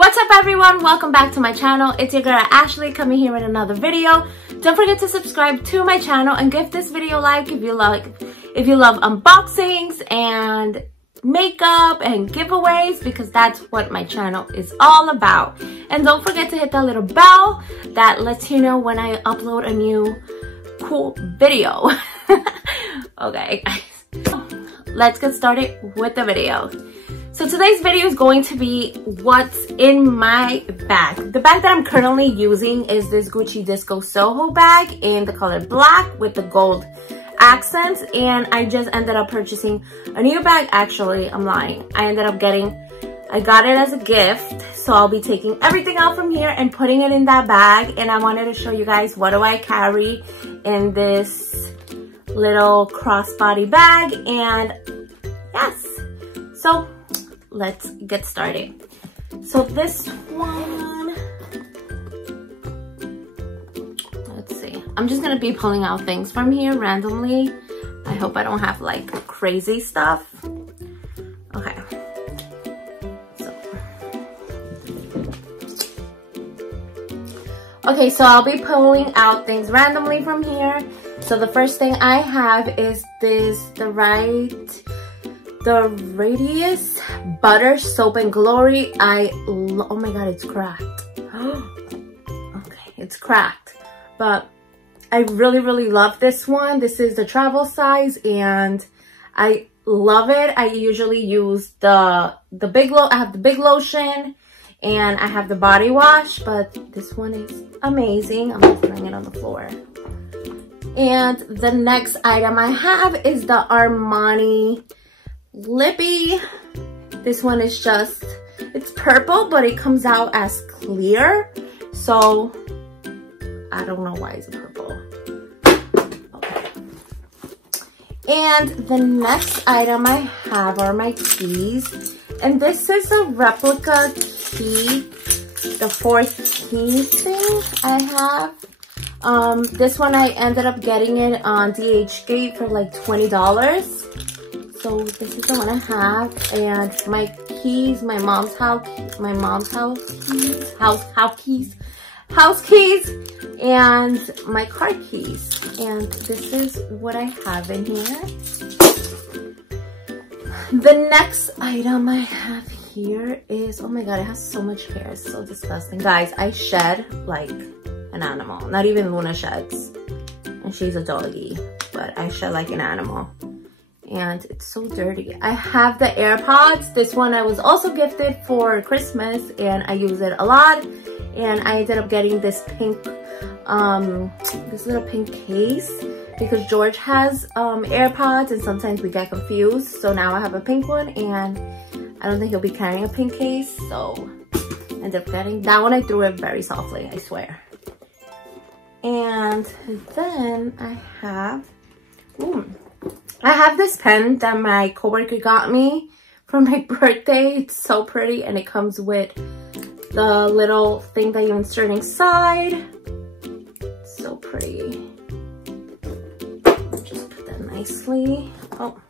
What's up everyone? Welcome back to my channel. It's your girl Ashley coming here with another video. Don't forget to subscribe to my channel and give this video a like if you love unboxings and makeup and giveaways, because that's what my channel is all about. And don't forget to hit that little bell that lets you know when I upload a new cool video. Okay guys, let's get started with the video. So today's video is going to be what's in my bag. The bag that I'm currently using is this Gucci Disco Soho bag in the color black with the gold accents, and I just ended up purchasing a new bag. Actually, I'm lying. I got it as a gift, so I'll be taking everything out from here and putting it in that bag. And I wanted to show you guys what do I carry in this little crossbody bag. And yes, so let's get started. So this one, let's see. I'm just gonna be pulling out things from here randomly. I hope I don't have like crazy stuff. Okay. So I'll be pulling out things randomly from here. So the first thing I have is the Radius Butter Soap and Glory. Oh my god, it's cracked. Okay, it's cracked, but I really love this one. This is the travel size and I love it. I usually use I have the big lotion and I have the body wash, but this one is amazing. I'm just throwing it on the floor. And the next item I have is the Armani Lippy. This one is it's purple, but it comes out as clear, so I don't know why it's purple. Okay. And the next item I have are my keys, and this is a replica key, the 4th key thing I have. This one I ended up getting it on DHgate for like $20. So this is the one I have, and my keys, my mom's house keys, and my car keys. And this is what I have in here. The next item I have here is, oh my god, it has so much hair. It's so disgusting. Guys, I shed like an animal. Not even Luna sheds, and she's a doggy, but I shed like an animal. And it's so dirty. I have the AirPods. This one I was also gifted for Christmas and I use it a lot. And I ended up getting this pink, this little pink case because George has AirPods and sometimes we get confused. So now I have a pink one and I don't think he'll be carrying a pink case. So I ended up getting that one. I threw it very softly, I swear. And then I have this pen that my coworker got me for my birthday. It's so pretty, and it comes with the little thing that you insert inside. It's so pretty. Just put that nicely. Oh,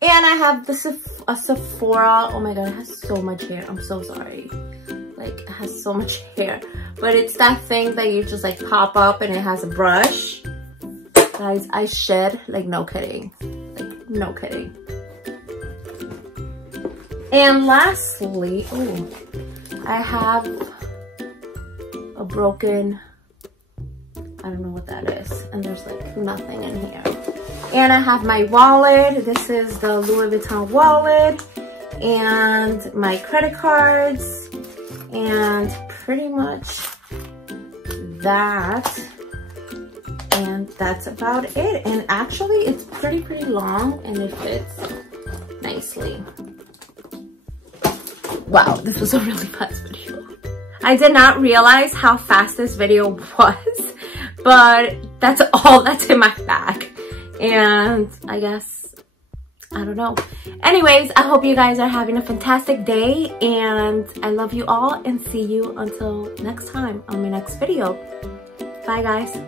and I have a Sephora. Oh my god, it has so much hair. I'm so sorry. Like, it has so much hair, but it's that thing that you just like pop up and it has a brush. Guys, I shed like no kidding. No kidding. And lastly, I have a broken, I don't know what that is, and there's like nothing in here. And I have my wallet. This is the Louis Vuitton wallet, and my credit cards, and pretty much that. And that's about it. And actually it's pretty long and it fits nicely. Wow, this was a really fast video. I did not realize how fast this video was, but that's all that's in my bag. And I guess, I don't know. Anyways, I hope you guys are having a fantastic day, and I love you all, and see you until next time on my next video. Bye guys.